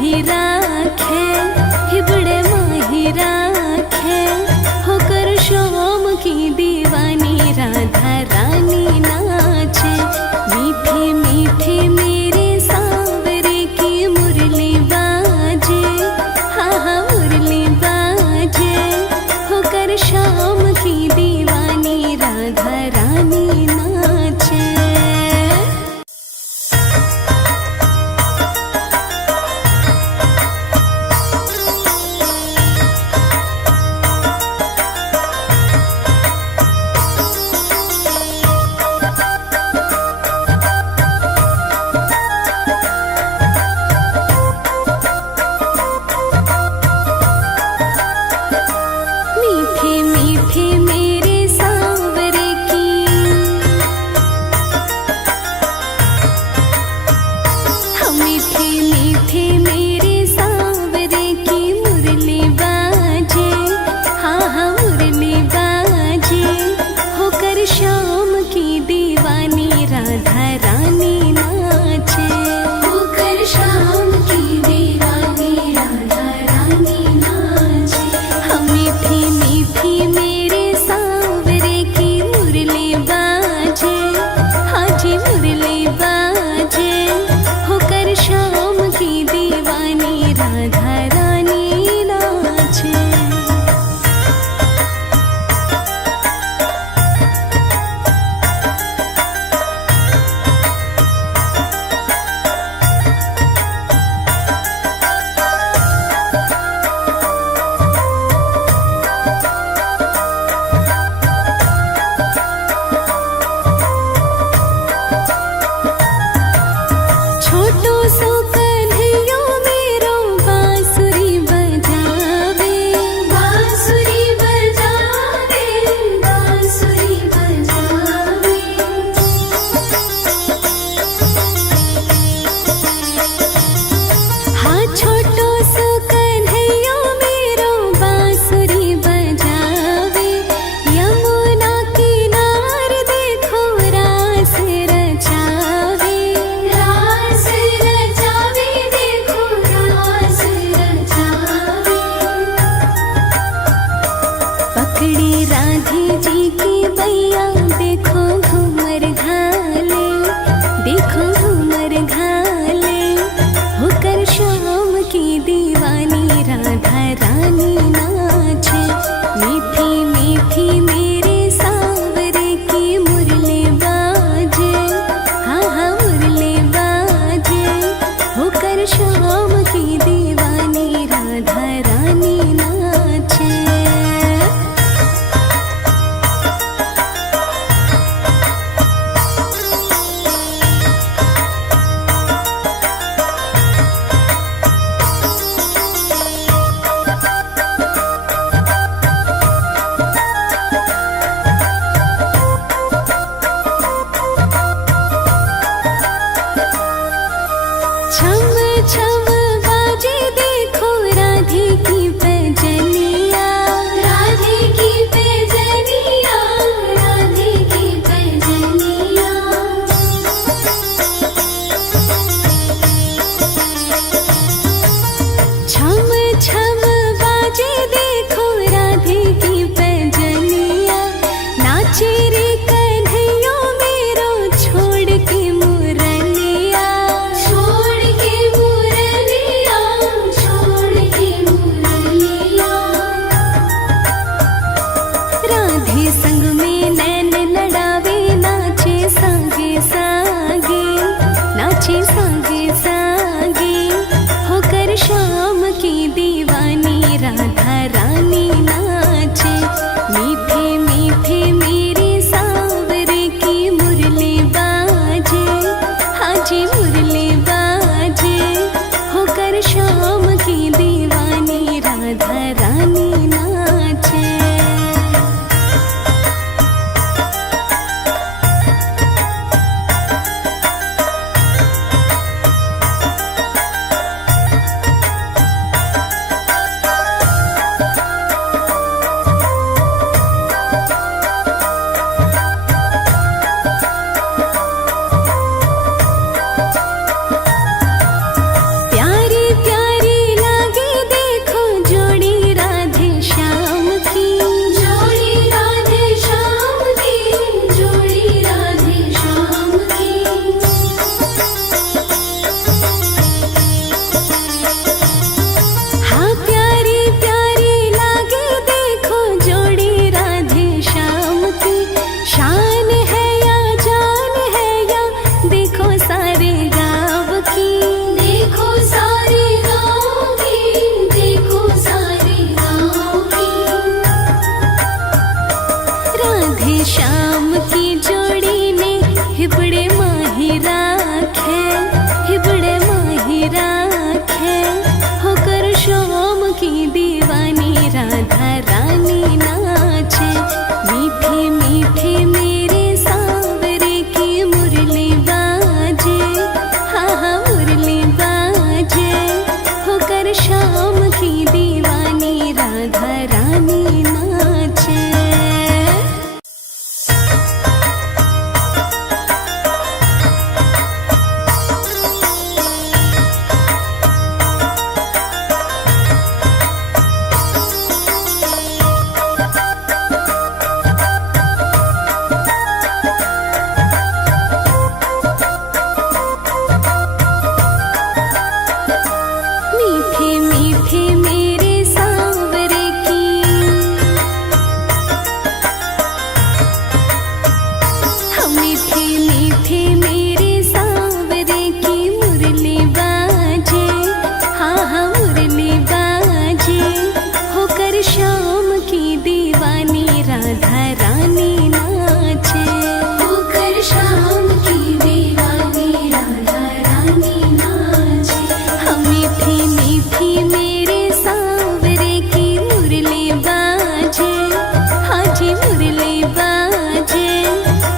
माही राखे, हिबड़े माही राखे, होकर शाम की दीवानी राधा रानी नाचे। मीठे मीठे मेरे सांवरे की मुरली बाजे, हाँ हाँ मुरली बाजे, होकर शाम की दीवानी राधा रानी नाचे। मीठे मीठे मेरे सांवरे की, हाँ मीठे मीठे मेरे सांवरे की मुरली बाजे, हाँ हाँ मुरली बाजे, होकर शाम की दीवानी राधा रानी नाचे। होकर शाम की दीवानी राधा रानी नाचे। हाँ मीठी मीठी मेरे सांवरे की मुरली बाजे, हाँ जी मुरली बाजे, होकर शाम की दीवानी राधा रानी नाचे। छोटो सो कन्हैया मेरो बांसुरी बजावे, बांसुरी बजावे, बांसुरी बजावे। हाँ छोटो सो कन्हैया मेरो बांसुरी बजावे, यमुना किनार देखो रास रचावे, रास रचावे, देखो रास रचावे। पकड़ी राधे जी की बैया देखो घूमर घाले, देखो घूमर घाले, होकर शाम की दीवानी राधा रानी नाचे। मीठी मीठी मेरे सांवरे की मुरली बाजे, हाँ हाँ मुरली बाजे, होकर शाम की दीवानी राधा रानी नाचे। होकर शाम की दीवानी राधा रानी नाचे। मीठे मीठे मेरे सांवरे की हम मीठे मीठे मेरे सांवरे की मुरली बाजे, हाँ हाँ मुरली बाजे, होकर शाम की दीवानी राधा रानी नाचे। होकर शाम की दीवानी राधा रानी नाचे। हम मीठी मीठी मेरे सांवरे की मुरली बाजे, हाँ जी मुरली बाजे,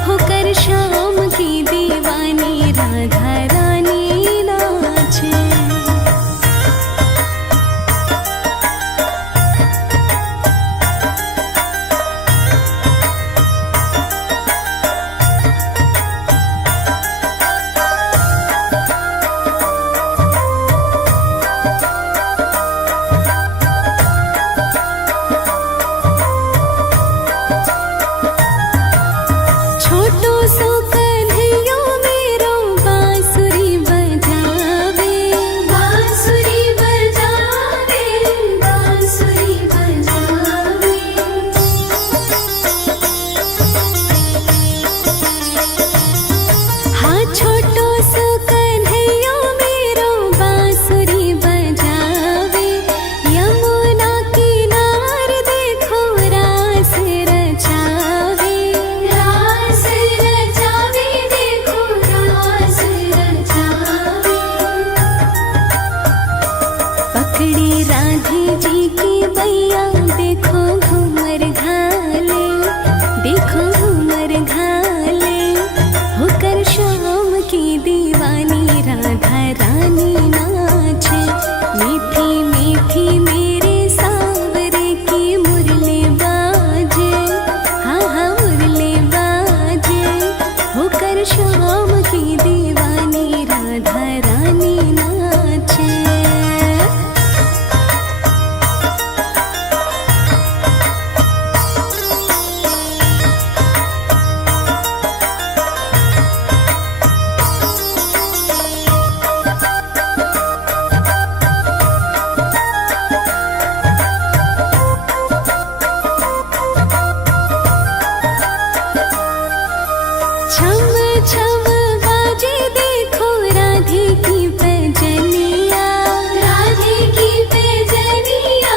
होकर शाम की दीवानी राधा रानी नाचे। छोटो सो कन्हैया मेरो बांसुरी बजावे, बांसुरी बजावे, बांसुरी बजावे। हाँ छोटो सो कन्हैया मेरो बांसुरी बजावे, यमुना किनार देखो रास रचावे, रास रचावे, देखो रास रचावे। पकड़ी राधे जी की बैया देखो घूमर घाले, देखो घूमर घाले, होकर शाम की दीवानी राधा रानी नाचे। मीठी मीठी मेरे सांवरे की मुरली बाजे, हाँ हाँ मुरली बाजे, होकर शाम की दीवानी राधा रानी नाचे। छम छम बाजे देखो राधे की पैजनिया, राधे की पैजनिया,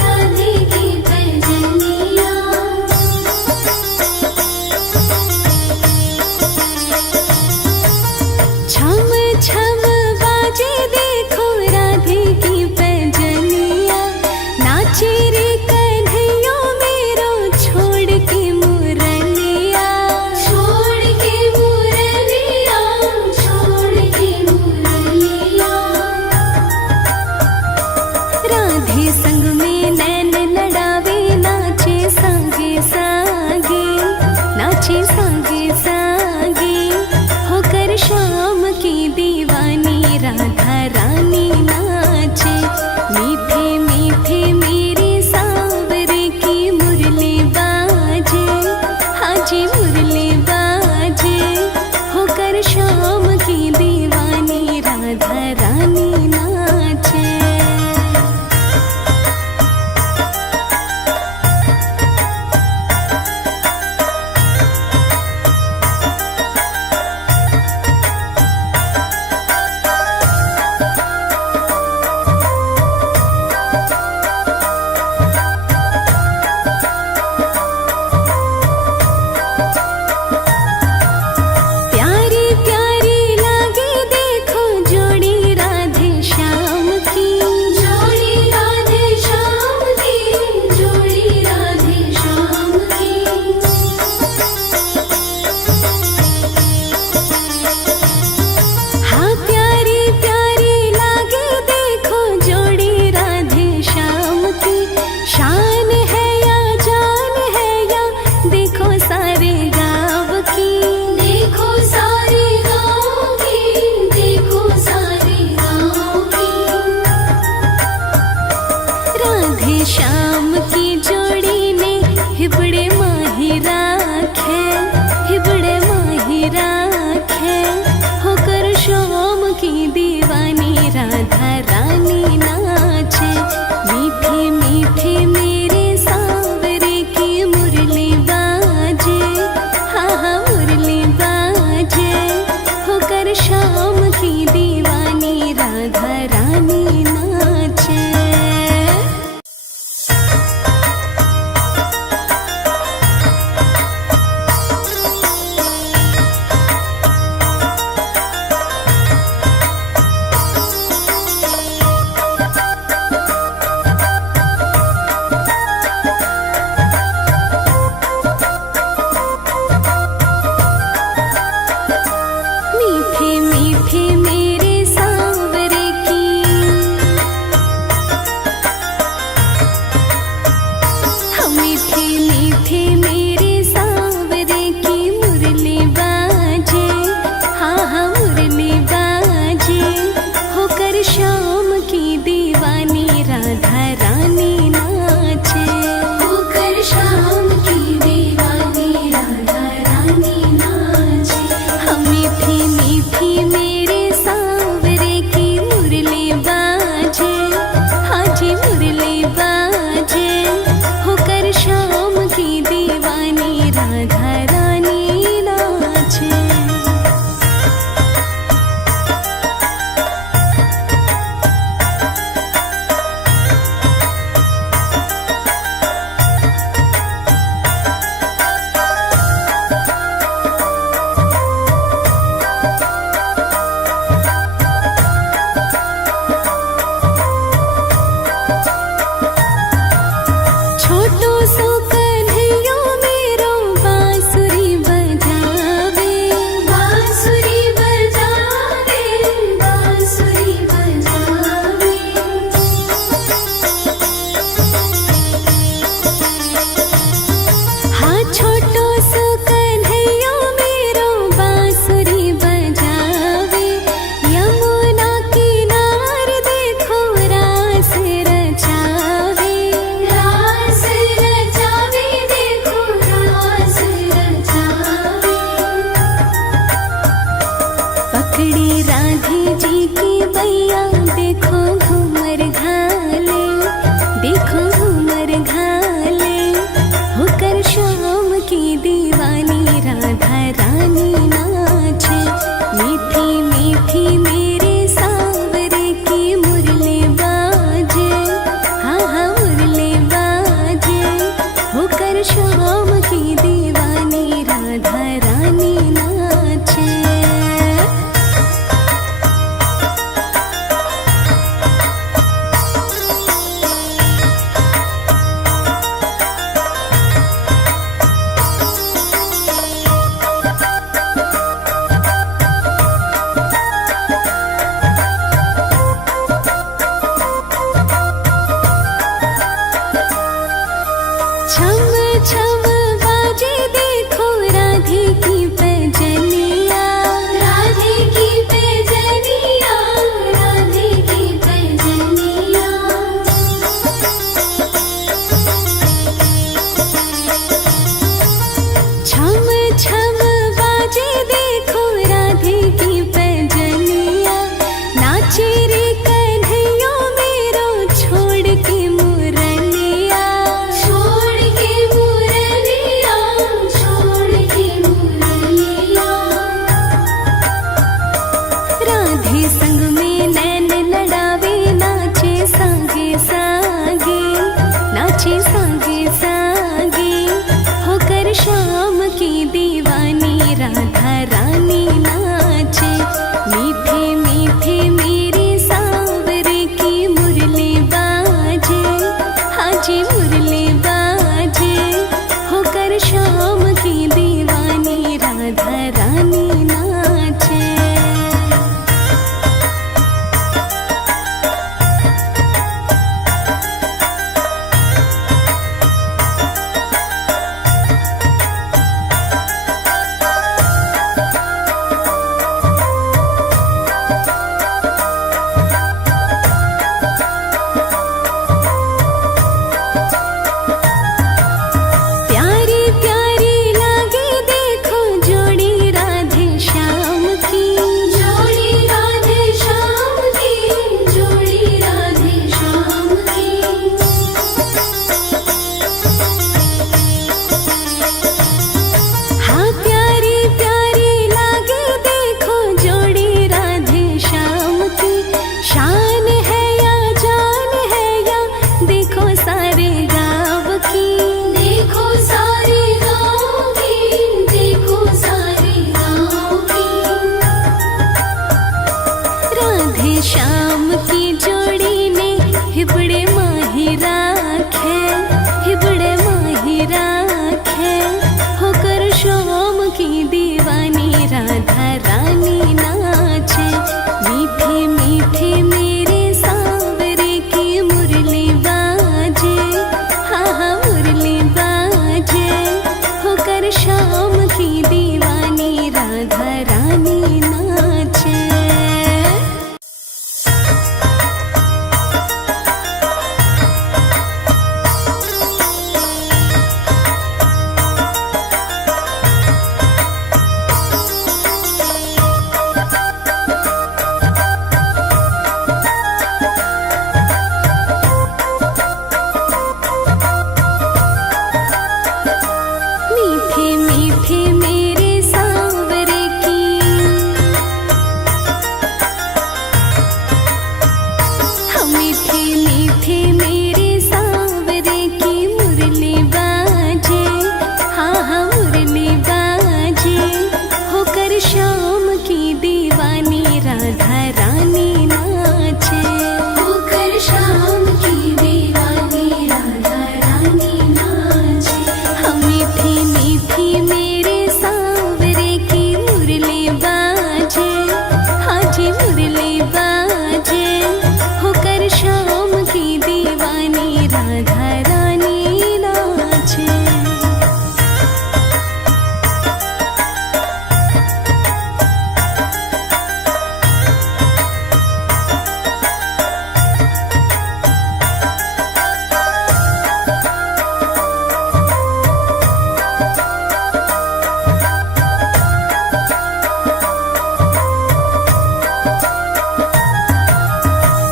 राधे की पैजनिया। छम छम बाजे देखो राधे की पैजनिया, नाचे रे कन्हैया मेरो छोड़ के मुरलिया, छोड़ के मुरलिया, छोड़ के मुरलिया। राधे संग में नैन लड़ावे, नाचे सांगे सांगे, नाचे सांगे सांगे, होकर शाम की दीवानी राधा रानी नाचे। मीठे मीठे मेरे सांवरे की मुरली बाजे, हाँ जी मुरली बाजे, होकर शाम की दीवानी राधा रानी नाचे। श्याम की जोड़ी ने हिबड़े माही राखे, हिबड़े माही राखे। होकर श्याम की दीवानी राधा रानी नाचे। मीठे मीठे मेरे सांवरे की मुरली बाजे, हाँ हाँ मुरली बाजे। होकर श्याम की दीवानी राधा रानी नाचे। मीठे मीठे मेरे सांवरे की, हाँ मीठे मीठे मेरे सांवरे की मुरली बाजे, हाँ हाँ मुरली बाजे। होकर श्याम की दीवानी राधा रानी नाचे। होकर श्याम की दीवानी राधा रानी नाचे। हाँ मीठी मीठी मेरे सांवरे की मुरली बाजे, हाँ जी मुरली बाजे। होकर श्याम की दीवानी राधा रानी नाचे। छोटो सो कन्हैया मेरो बांसुरी बजावे, बांसुरी बजावे, बांसुरी बजावे। हाँ छोटो सो कन्हैया मेरो बांसुरी बजावे। यमुना किनारे देखो रास रचावे, रास रचावे, देखो रास रचावे। पकड़ी राधे जी की बैया देखो घूमर घाले, देखो घूमर घाले। होकर श्याम की दीवानी राधा रानी नाचे। मीठी मीठी मेरे सांवरे की मुरली बाजे, हाँ हाँ मुरली बाजे। होकर श्याम की दीवानी राधा रानी नाचे। छम छम बाजे देखो राधे की पैजनिया, राधे की पैजनिया, राधे की पैजनिया। छम छम बाजे देखो राधे की पैजनिया। नाचे रे कन्हैया मेरो छोड़ के मुरलिया, छोड़ के मुरलिया। मीठे मेरे सांवरे की मुरली बाजे, हाँ हाँ मुरली बाजे, होकर शाम की दीवानी राधा रानी नाचे, होकर शाम की दीवानी राधा रानी नाचे। हाँ मीठी मीठी मेरे सांवरे की मुरली बाजे, हाँ जी मुरली बाजे, होकर शाम की दीवानी राधा रानी नाचे।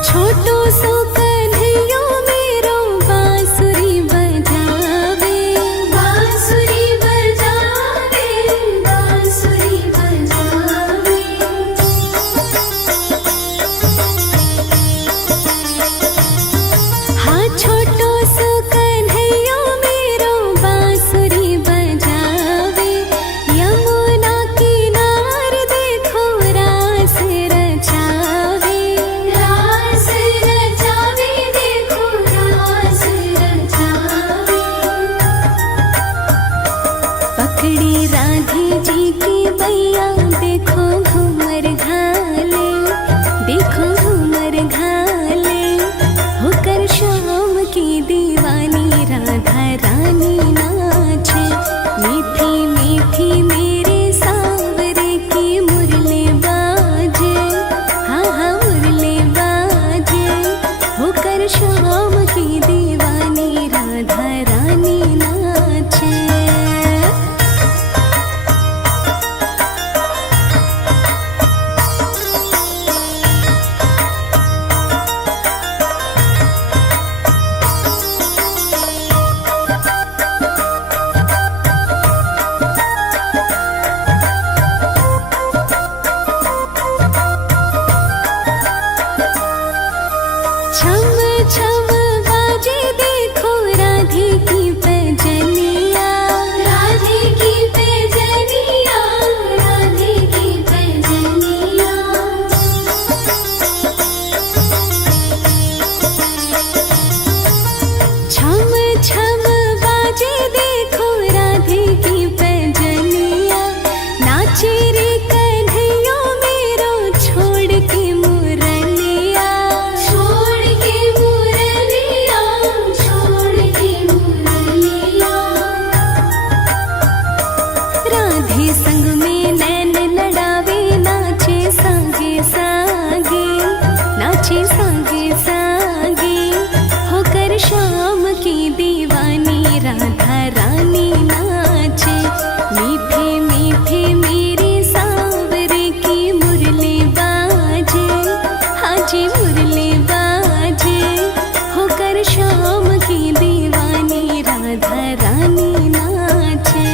छोटो सो कन्हैया मेरो बांसुरी बजावे, बांसुरी बजावे, बांसुरी बजावे। हाँ छोटो सो कन्हैया मेरो बांसुरी बजावे, यमुना किनार देखो रास रचावे, रास रचावे देखो रास रचावे। पकड़ी राधे जी की बैया देखो घूमर घाले, देखो घूमर घाले, होकर शाम की दीवानी राधा रानी नाचे। मीठी मीठी मेरे सांवरे की मुरली बाजे, हाँ हाँ मुरली बाजे, होकर शाम की दीवानी राधा रानी नाचे। छम छम बाजे देखो राधे की पैजनिया, राधे की पैजनिया, राधे की पैजनिया। छम छम बाजे देखो राधे की पैजनिया, नाचे रे कन्हैया मेरो छोड़ के मुरलिया, छोड़ के मुरलिया, छोड़ के मुरलिया। राधे संग में नैन लड़ावे, नाचे सांगे सांगे, नाचे सांगे सांगे, होकर शाम की दीवानी राधा रानी नाचे। मीठे मीठे मेरे सांवरे की मुरली बाजे, हाँ जी मुरली बाजे, होकर शाम की दीवानी राधा रानी नाचे।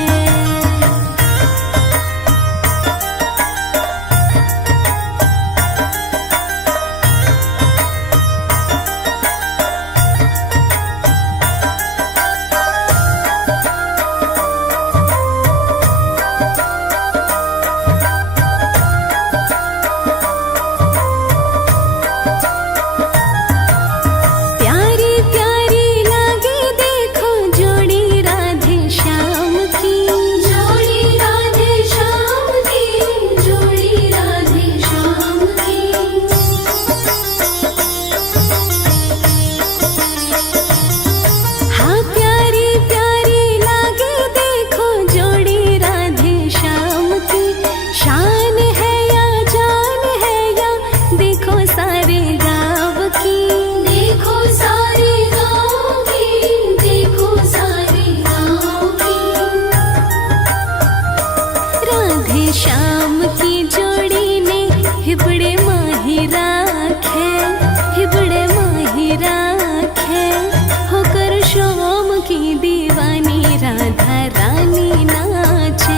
प्यारी प्यारी लागे देखो जोड़ी राधे श्याम की, जोड़ी राधे श्याम की, जोड़ी राधे श्याम की। हाँ प्यारी प्यारी लागे देखो जोड़ी राधे श्याम की, शान है या जान है या देखो सारे गाँव की, देखो सारे गाँव की, देखो सारे गाँव की। राधे श्याम की जोड़ी ने हिबड़े माही राखे, हिबड़े माही राखे, होकर शाम की दीवानी राधा रानी नाचे।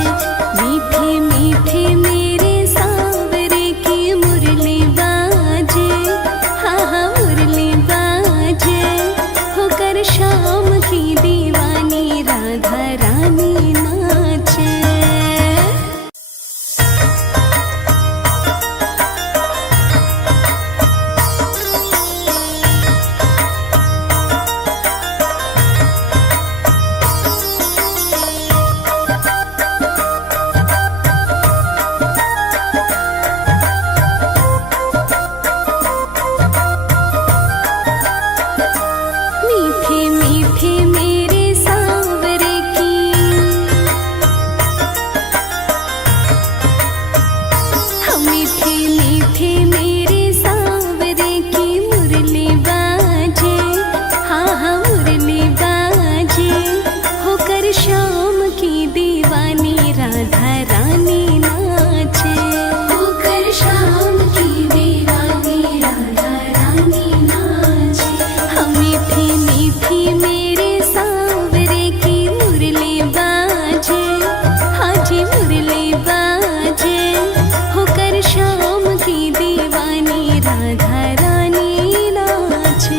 मीठे मीठे मेरे सांवरे की मुरली बाजे, हाँ हाँ मुरली बाजे, मीठी मीठी मेरे सांवरे की मुरली बाजे, हाँ जी मुरली बाजे, होकर शाम की दीवानी राधा रानी नाचे।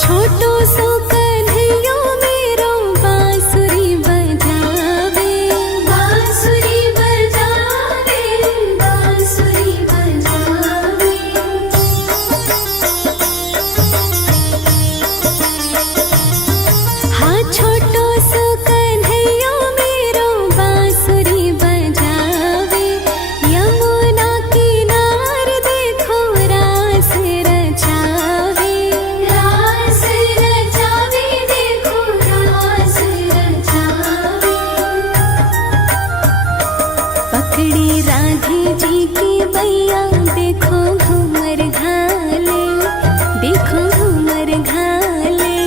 छोटो सो कन्हैया मेरो बांसुरी बजावे, बांसुरी बजावे, बांसुरी बजावे। हाँ छोटो सो कन्हैया मेरो बांसुरी बजावे, यमुना किनार देखो रास रचावे, रास रचावे देखो रास रचावे। पकड़ी राधे जी की बैया देखो घूमर घाले, देखो घूमर घाले,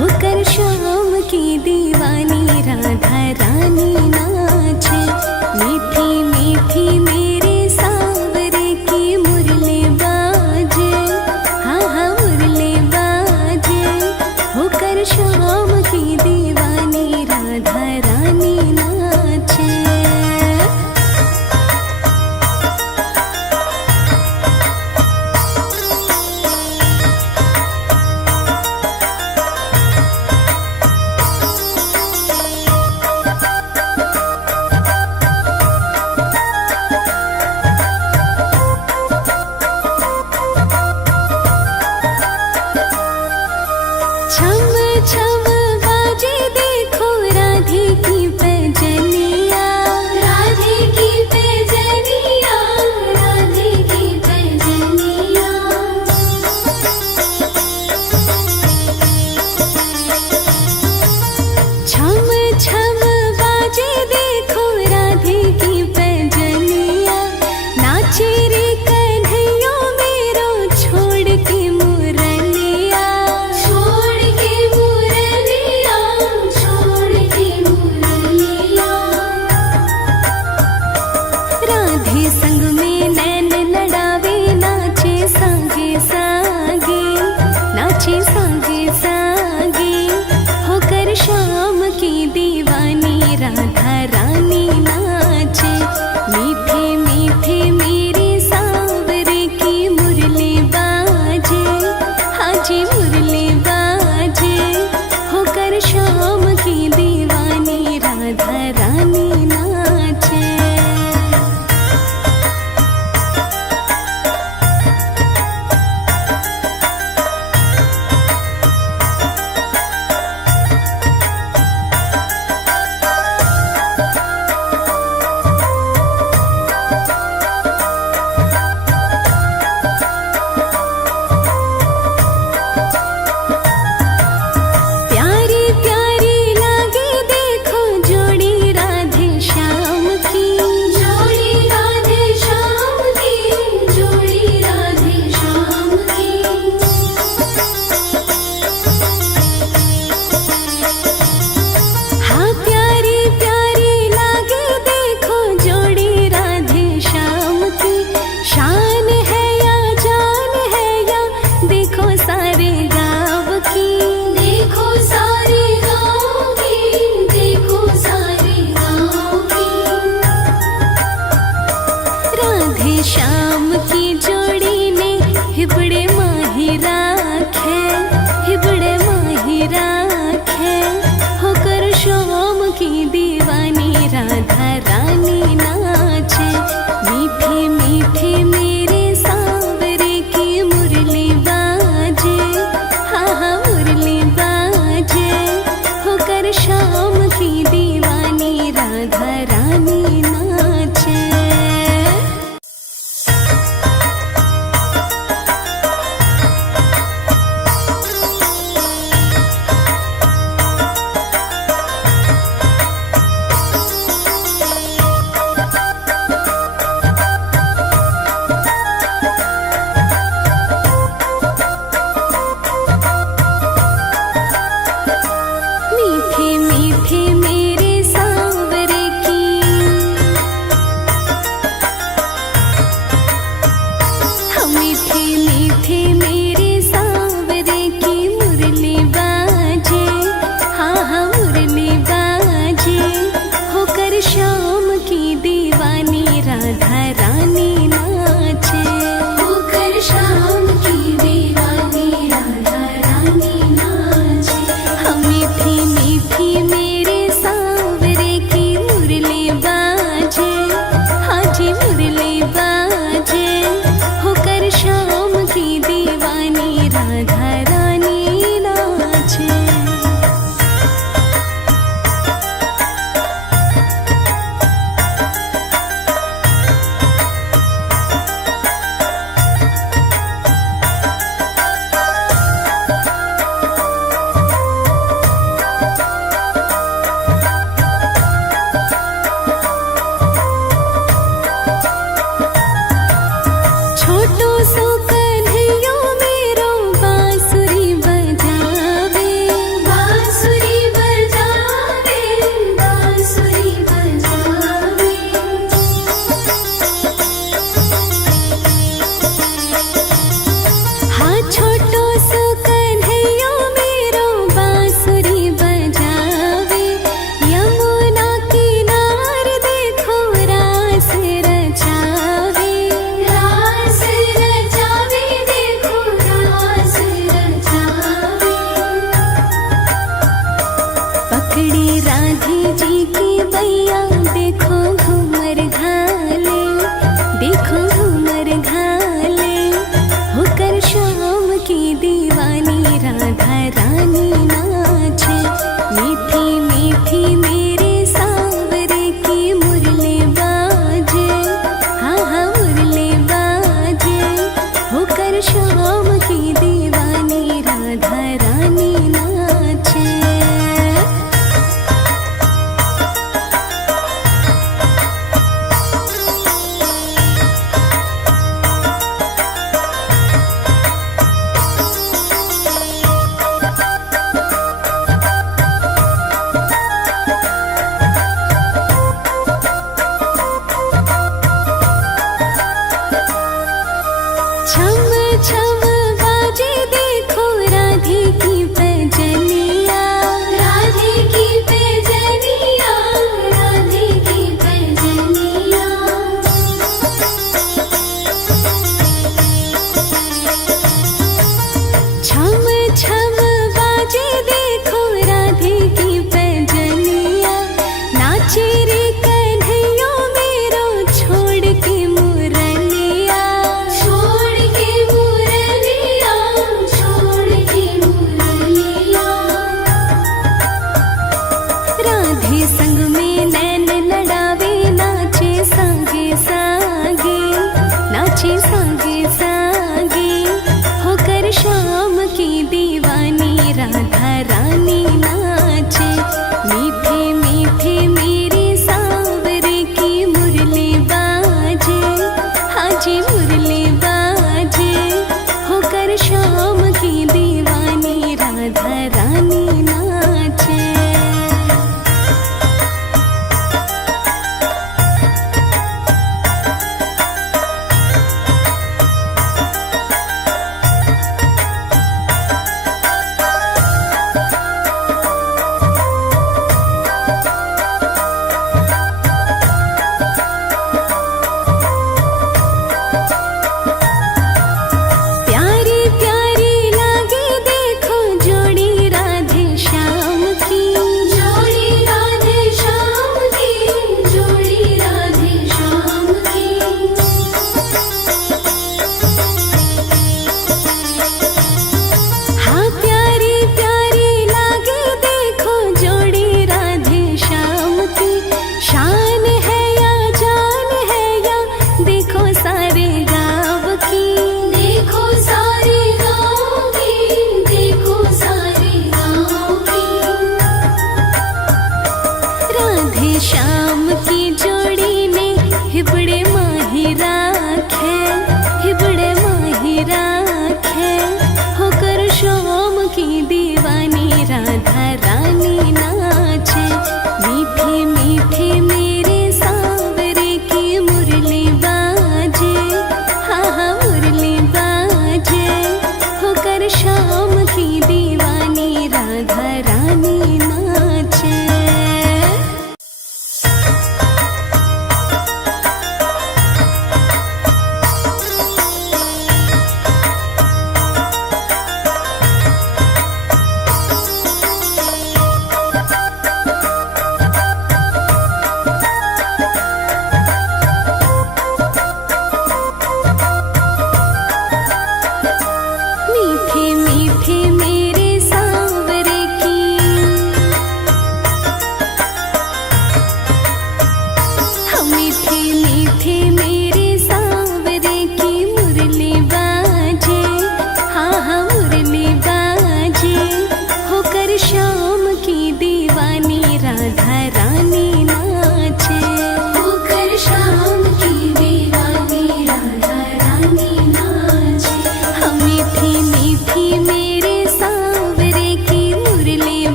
होकर शाम की दीवानी राधा रानी नाचे। मीठी मीठी मेरे सांवरे की मुरली बाजे, हाँ हाँ मुरली बाजे, होकर शाम की दीवानी राधा रानी नाचे। छम छम बाजे देखो राधे की पैजनिया, राधे की पैजनिया, राधे की पैजनिया। छम छम बाजे देखो राधे की पैजनिया, नाचे रे कन्हैया मेरो छोड़ के मुरलिया, छोड़ के मुरलिया, छोड़ के मुरलिया। राधे संग में नैन लड़ावे, नाचे सांगे सांगे, नाचे सांगे सांगे, होकर शाम की दीवानी राधा रानी नाचे। मीठे मीठे मेरे सांवरे की मुरली बाजे, हाँ जी मुरली बाजे, होकर शाम की दीवानी राधा रानी नाचे। प्यारी प्यारी लागे देखो जोड़ी राधे श्याम की, जोड़ी राधे श्याम की, जोड़ी राधे श्याम की। हाँ प्यारी प्यारी लागे देखो जोड़ी राधे श्याम की, शान है या जान है या देखो सारे गाँव की, देखो सारे गाँव की, देखो सारे गाँव की। राधे श्याम की जोड़ी ने हिबड़े माही राखे, हिबड़े माही राखे, होकर शाम की दीवानी राधा रानी नाचे। मीठे मीठे मेरे सांवरे की मुरली बाजे, हाँ हाँ मुरली बाजे, होकर शाम की दीवानी राधा रानी नाचे।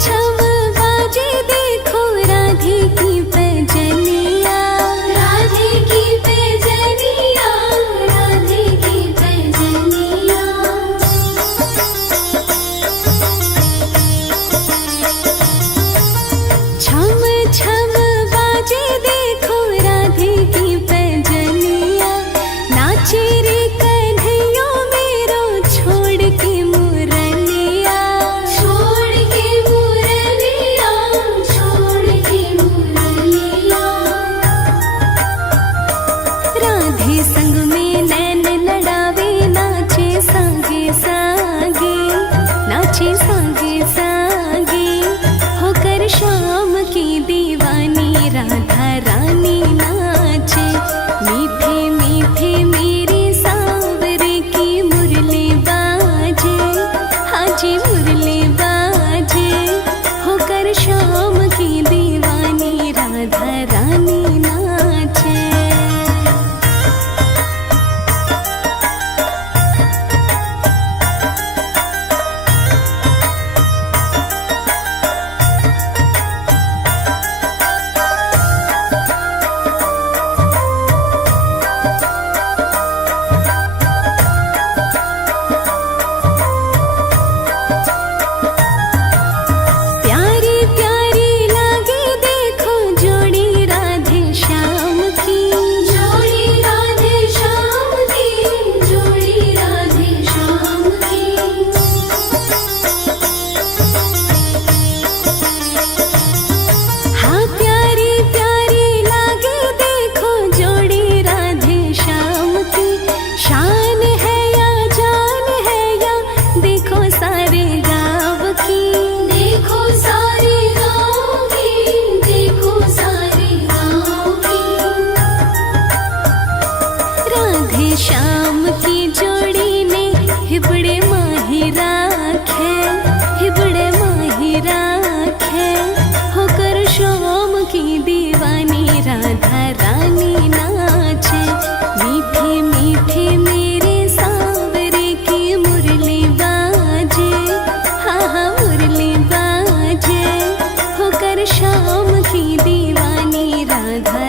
छम बाजे देखो राधे की पैजनिया, राधे की पैजनिया, राधे की पैजनिया। छम छम बाजे देखो राधे की पैजनिया, नाचे रे कन्हैया मेरो छोड़ के मुरलिया, छोड़ के मुरलिया, छोड़ के मुरलिया। राधे संग में नैन लड़ावे नाचे संगे संगे, नाचे संगे संगे होकर शाम की दीवानी राधा रानी नाचे। मीठे मीठे मेरे सांवरे की मुरली बाजे, हाजी मुरली बाजे होकर शाम की दीवानी राधा रानी नाचे। प्यारी प्यारी लागे देखो जोड़ी राधे श्याम की, जोड़ी राधे श्याम की, जोड़ी राधे श्याम की। हाँ प्यारी प्यारी लागे देखो जोड़ी राधे श्याम की, शान है या जान है या देखो सारे गाँव की, देखो सारे गाँव की, देखो सारे गाँव की। राधे श्याम की जोड़ी ने हिबड़े माही राखे, हिबड़े माही राखे होकर शाम की दीवानी राधा रानी नाचे। मीठे मीठे मेरे सांवरे की मुरली बाजे, हाँ हाँ मुरली बाजे होकर शाम की दीवानी राधा